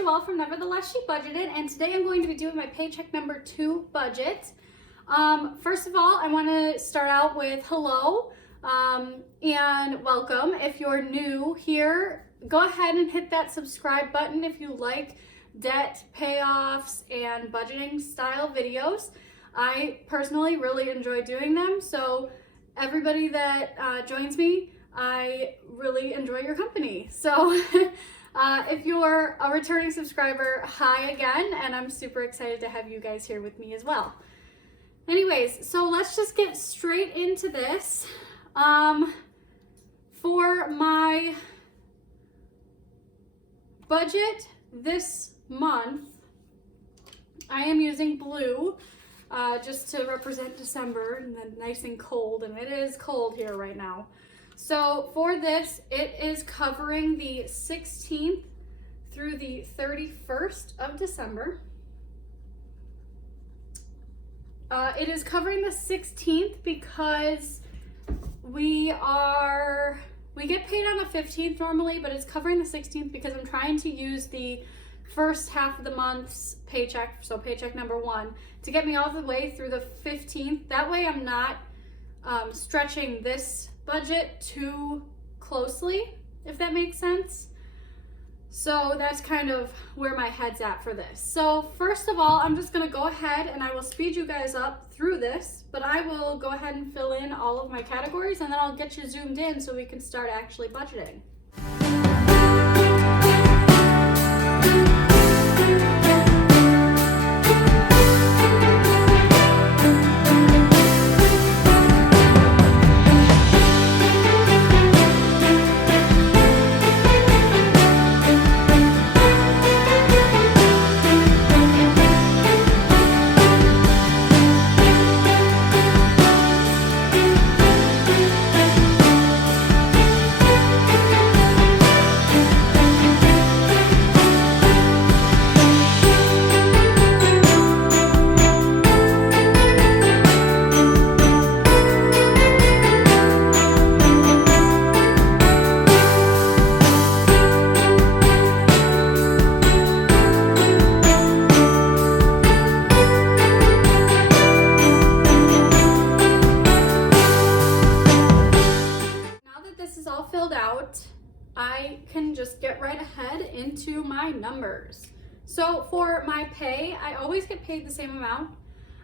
Joelle from Nevertheless She Budgeted, and today I'm going to be doing my paycheck number 2 budget. First of all, I want to start out with hello and welcome. If you're new here, go ahead and hit that subscribe button if you like debt payoffs and budgeting style videos. I personally really enjoy doing them, so everybody that joins me, I really enjoy your company. So if you're a returning subscriber, hi again, and I'm super excited to have you guys here with me as well. Anyways, so let's just get straight into this. For my budget this month, I am using blue just to represent December and then nice and cold, and it is cold here right now. So for this, it is covering the 16th through the 31st of December. It is covering the 16th because we get paid on the 15th normally, but it's covering the 16th because I'm trying to use the first half of the month's paycheck, so paycheck number 1, to get me all the way through the 15th. That way I'm not stretching this budget too closely, if that makes sense. So that's kind of where my head's at for this. So first of all, I'm just going to go ahead and I will speed you guys up through this, but I will go ahead and fill in all of my categories, and then I'll get you zoomed in so we can start actually budgeting. Filled out, I can just get right ahead into my numbers. So for my pay, I always get paid the same amount.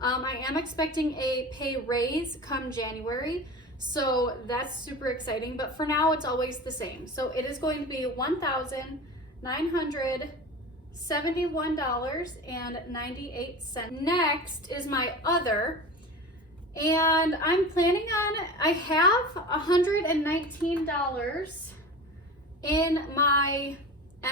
I am expecting a pay raise come January, so that's super exciting, but for now it's always the same. So it is going to be $1,971.98. Next is my other. And I'm planning on, I have $119 in my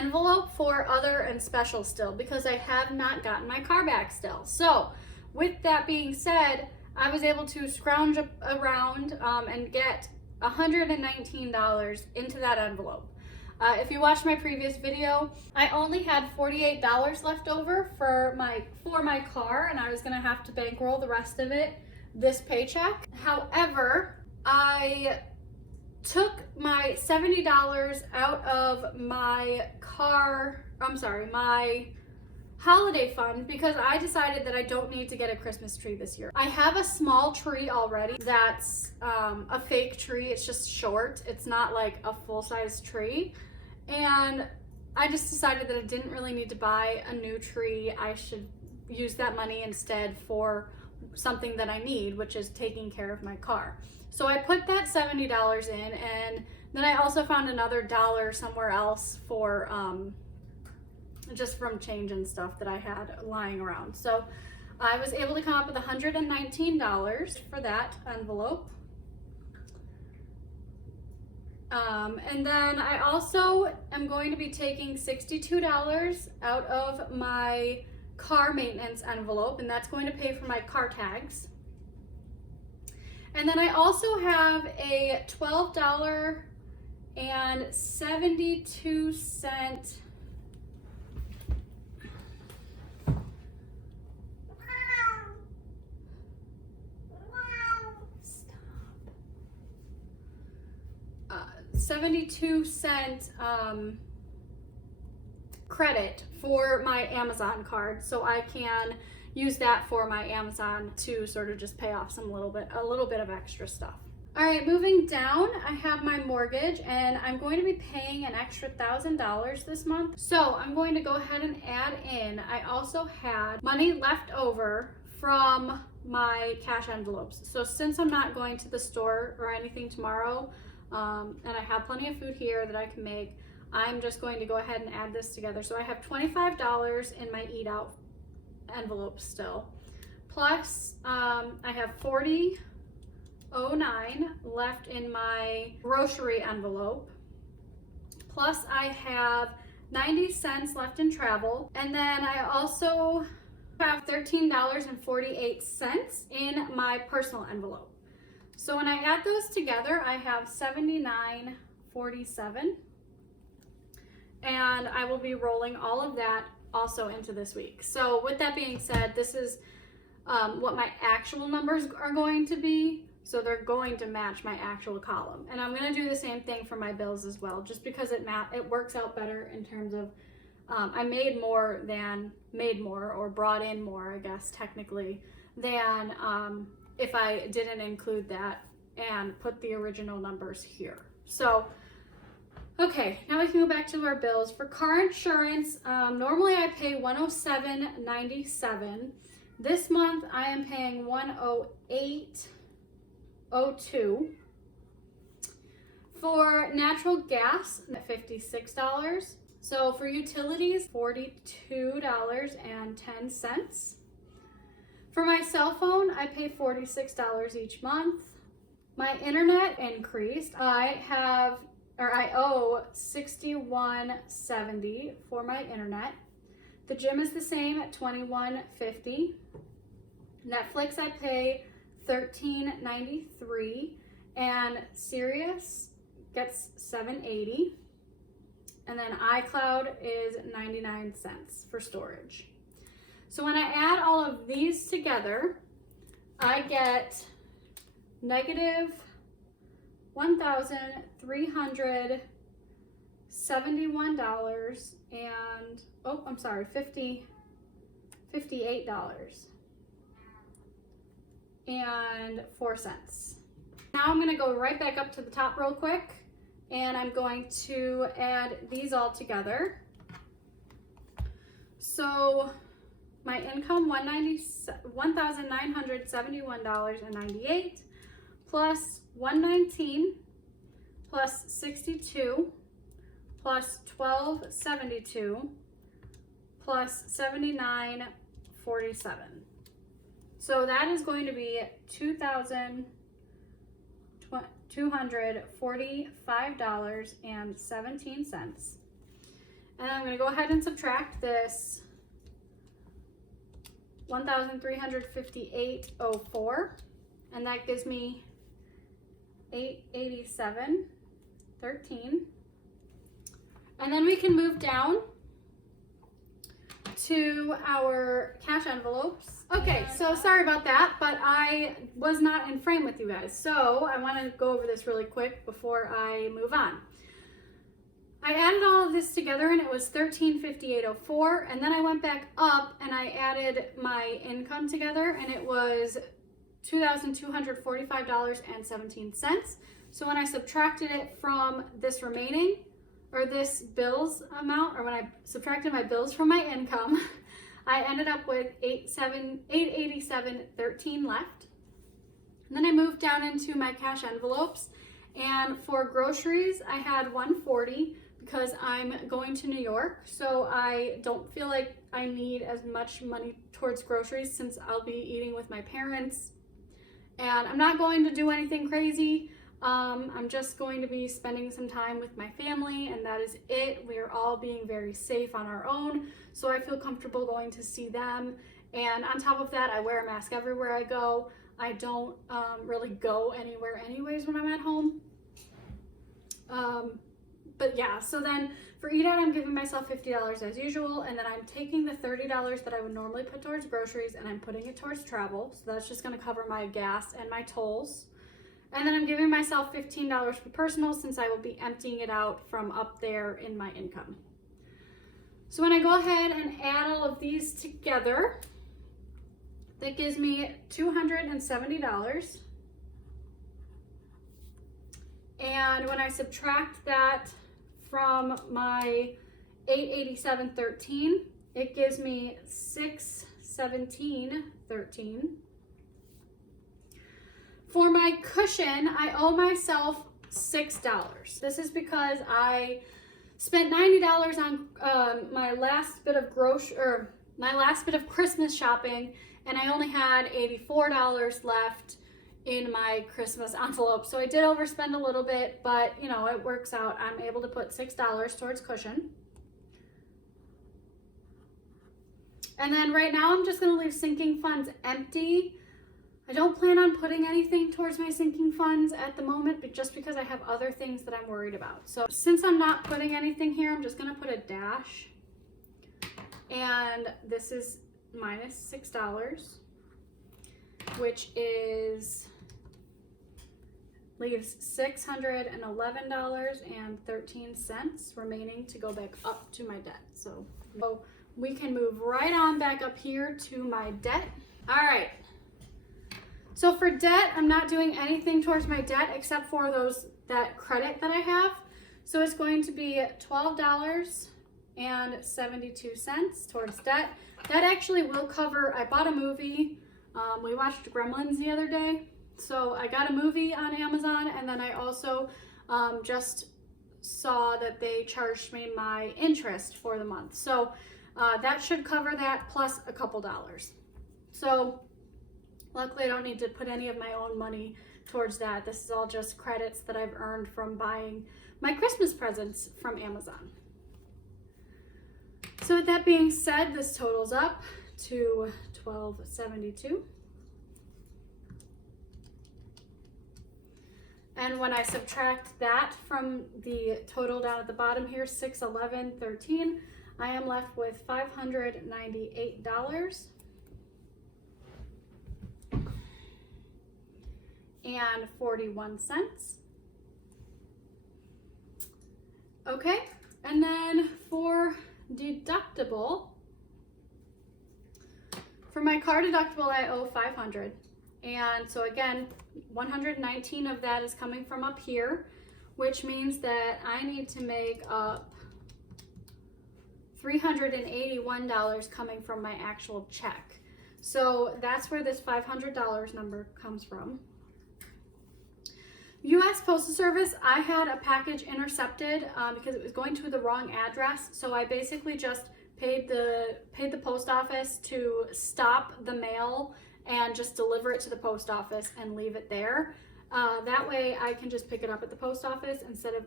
envelope for other and special still, because I have not gotten my car back still. So with that being said, I was able to scrounge around and get $119 into that envelope. If you watched my previous video, I only had $48 left over for my car, and I was gonna have to bankroll the rest of it this paycheck. However, I took my $70 out of my my holiday fund, because I decided that I don't need to get a Christmas tree this year. I have a small tree already that's a fake tree. It's just short. It's not like a full-size tree. And I just decided that I didn't really need to buy a new tree. I should use that money instead for something that I need, which is taking care of my car. So I put that $70 in, and then I also found another $1 somewhere else for just from change and stuff that I had lying around. So I was able to come up with $119 for that envelope. And then I also am going to be taking $62 out of my car maintenance envelope, and that's going to pay for my car tags. And then I also have a $12.72 72 cent credit for my Amazon card, so I can use that for my Amazon to sort of just pay off a little bit of extra stuff. All right, moving down, I have my mortgage, and I'm going to be paying an extra $1,000 this month. So I'm going to go ahead and add in, I also had money left over from my cash envelopes. So since I'm not going to the store or anything tomorrow, and I have plenty of food here that I can make, I'm just going to go ahead and add this together. So I have $25 in my eat out envelope still. Plus, I have $40.09 left in my grocery envelope. Plus, I have 90 cents left in travel. And then I also have $13.48 in my personal envelope. So when I add those together, I have $79.47. And I will be rolling all of that also into this week. So with that being said, this is what my actual numbers are going to be. So they're going to match my actual column. And I'm going to do the same thing for my bills as well, just because it works out better in terms of I made more, or brought in more, I guess, technically, than if I didn't include that and put the original numbers here. So, okay, now we can go back to our bills. For car insurance, normally I pay $107.97. This month I am paying $108.02. For natural gas, $56. So for utilities, $42.10. For my cell phone, I pay $46 each month. My internet increased. I owe $61.70 for my internet. The gym is the same at $21.50. Netflix I pay $13.93, and Sirius gets $7.80. And then iCloud is 99 cents for storage. So when I add all of these together, I get negative $1,371 and $58.04. Now I'm going to go right back up to the top real quick, and I'm going to add these all together. So my income, $1,971.98 plus $119 plus $62 plus $12.72 plus $79.47. So that is going to be $245.17. And I'm going to go ahead and subtract this $1,358.04, and that gives me $887.13. And then we can move down to our cash envelopes. Okay, so sorry about that, but I was not in frame with you guys. So I want to go over this really quick before I move on. I added all of this together and it was $1358.04, and then I went back up and I added my income together and it was $2,245.17. So when I subtracted it from this remaining, or this bills amount, or when I subtracted my bills from my income, I ended up with $887.13 left. And then I moved down into my cash envelopes, and for groceries I had $140 because I'm going to New York, so I don't feel like I need as much money towards groceries since I'll be eating with my parents, and I'm not going to do anything crazy. I'm just going to be spending some time with my family, and that is it. We are all being very safe on our own, so I feel comfortable going to see them. And on top of that, I wear a mask everywhere I go. I don't really go anywhere anyways when I'm at home. But yeah, so then for eat out, I'm giving myself $50 as usual, and then I'm taking the $30 that I would normally put towards groceries and I'm putting it towards travel. So that's just gonna cover my gas and my tolls. And then I'm giving myself $15 for personal since I will be emptying it out from up there in my income. So when I go ahead and add all of these together, that gives me $270. And when I subtract that from my $887.13, it gives me $617.13. For my cushion, I owe myself $6. This is because I spent $90 on my last bit of Christmas shopping, and I only had $84 left in my Christmas envelope. So I did overspend a little bit, but you know, it works out. I'm able to put $6 towards cushion. And then right now I'm just gonna leave sinking funds empty. I don't plan on putting anything towards my sinking funds at the moment, but just because I have other things that I'm worried about. So since I'm not putting anything here, I'm just gonna put a dash. And this is minus $6, which leaves $611.13 remaining to go back up to my debt. So we can move right on back up here to my debt. All right. So for debt, I'm not doing anything towards my debt except for that credit that I have. So it's going to be $12.72 towards debt. That actually will cover, I bought a movie. We watched Gremlins the other day. So I got a movie on Amazon, and then I also just saw that they charged me my interest for the month. So that should cover that plus a couple dollars. So luckily I don't need to put any of my own money towards that. This is all just credits that I've earned from buying my Christmas presents from Amazon. So with that being said, this totals up to $12.72. And when I subtract that from the total down at the bottom here, $611.13, I am left with $598.41. Okay, and then for deductible, for my car deductible, I owe $500. And so again, 119 of that is coming from up here, which means that I need to make up $381 coming from my actual check. So that's where this $500 number comes from. U.S. Postal Service, I had a package intercepted because it was going to the wrong address. So I basically just paid the post office to stop the mail and just deliver it to the post office and leave it there. That way I can just pick it up at the post office instead of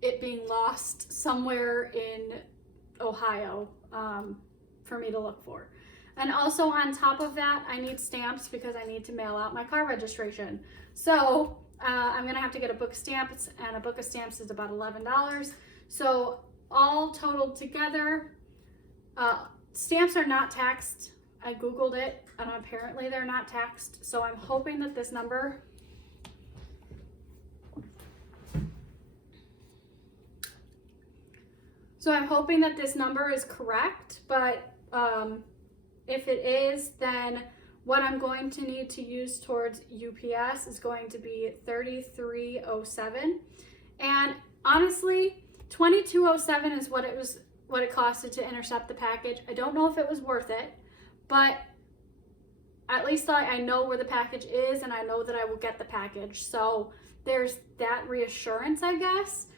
it being lost somewhere in Ohio for me to look for. And also on top of that, I need stamps because I need to mail out my car registration. So I'm gonna have to get a book of stamps, and a book of stamps is about $11. So all totaled together, stamps are not taxed. I Googled it, and apparently they're not taxed. So I'm hoping that this number is correct, but if it is, then what I'm going to need to use towards UPS is going to be $33.07. And honestly, $22.07 is what it costed to intercept the package. I don't know if it was worth it, but at least I know where the package is, and I know that I will get the package. So there's that reassurance, I guess.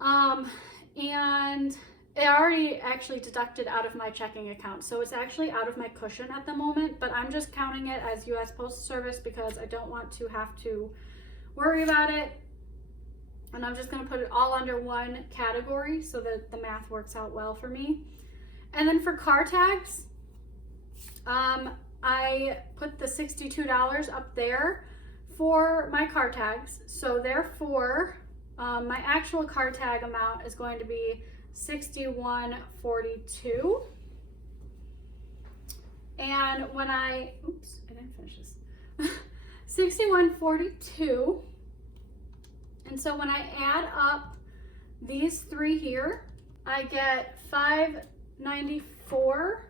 And it already actually deducted out of my checking account. So it's actually out of my cushion at the moment, but I'm just counting it as U.S. Postal Service because I don't want to have to worry about it. And I'm just gonna put it all under one category so that the math works out well for me. And then for car tags, I put the $62 up there for my car tags. So therefore, my actual car tag amount is going to be $61.42. And when I didn't finish this. $61.42. And so when I add up these three here, I get $5.94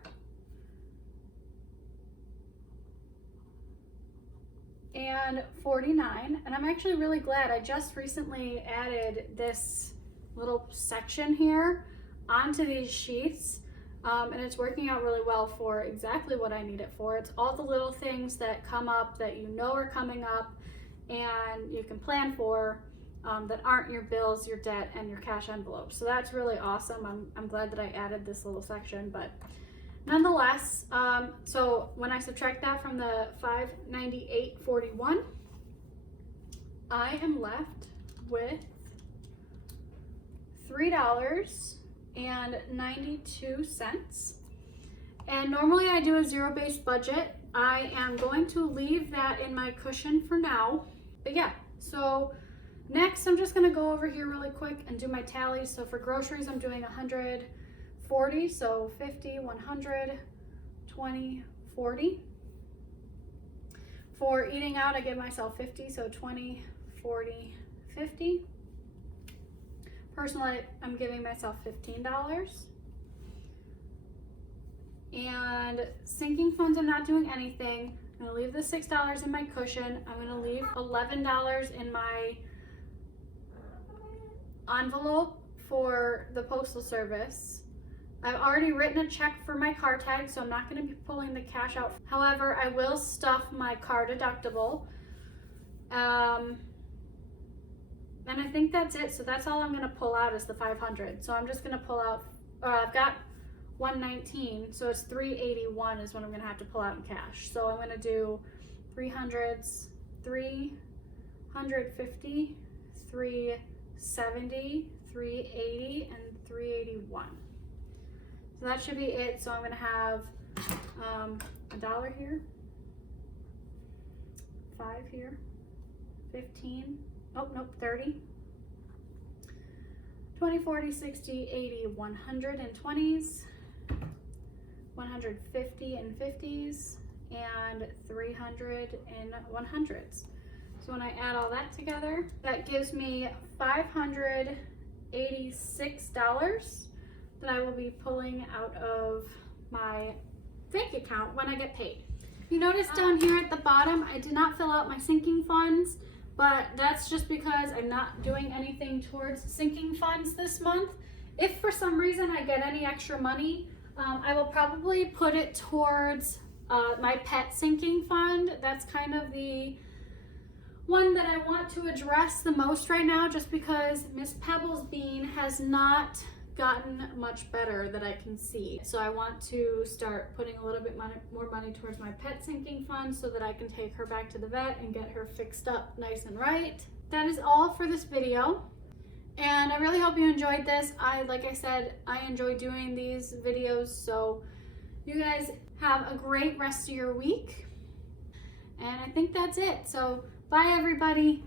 and 49, and I'm actually really glad. I just recently added this little section here onto these sheets, and it's working out really well for exactly what I need it for. It's all the little things that come up that you know are coming up and you can plan for, that aren't your bills, your debt, and your cash envelopes. So that's really awesome. I'm glad that I added this little section, but nonetheless, so when I subtract that from the $598.41, I am left with $3.92. And normally I do a zero-based budget. I am going to leave that in my cushion for now. But yeah, so next I'm just gonna go over here really quick and do my tallies. So for groceries, I'm doing 140, so 50, 100, 20, 40. For eating out, I give myself 50, so 20, 40, 50. Personally, I'm giving myself $15. And sinking funds, I'm not doing anything. I'm gonna leave the $6 in my cushion. I'm gonna leave $11 in my envelope for the Postal Service. I've already written a check for my car tag, so I'm not going to be pulling the cash out. However, I will stuff my car deductible. And I think that's it. So that's all I'm going to pull out is the 500. So I'm just going to pull out, I've got 119, so it's 381 is what I'm going to have to pull out in cash. So I'm going to do 300s, 350, 370, 380, and 381. So that should be it. So I'm gonna have $1 here, 5 here, 15, oh nope, 30, 20, 40, 60, 80, 100 and 20s, 150 and 50s, and 300 and 100s. So when I add all that together, that gives me $586 that I will be pulling out of my bank account when I get paid. You notice down here at the bottom, I did not fill out my sinking funds, but that's just because I'm not doing anything towards sinking funds this month. If for some reason I get any extra money, I will probably put it towards my pet sinking fund. That's kind of the one that I want to address the most right now, just because Miss Pebbles Bean has not gotten much better that I can see. So I want to start putting a little bit more money towards my pet sinking fund so that I can take her back to the vet and get her fixed up nice and right. That is all for this video. And I really hope you enjoyed this. Like I said, I enjoy doing these videos. So you guys have a great rest of your week. And I think that's it. So bye everybody.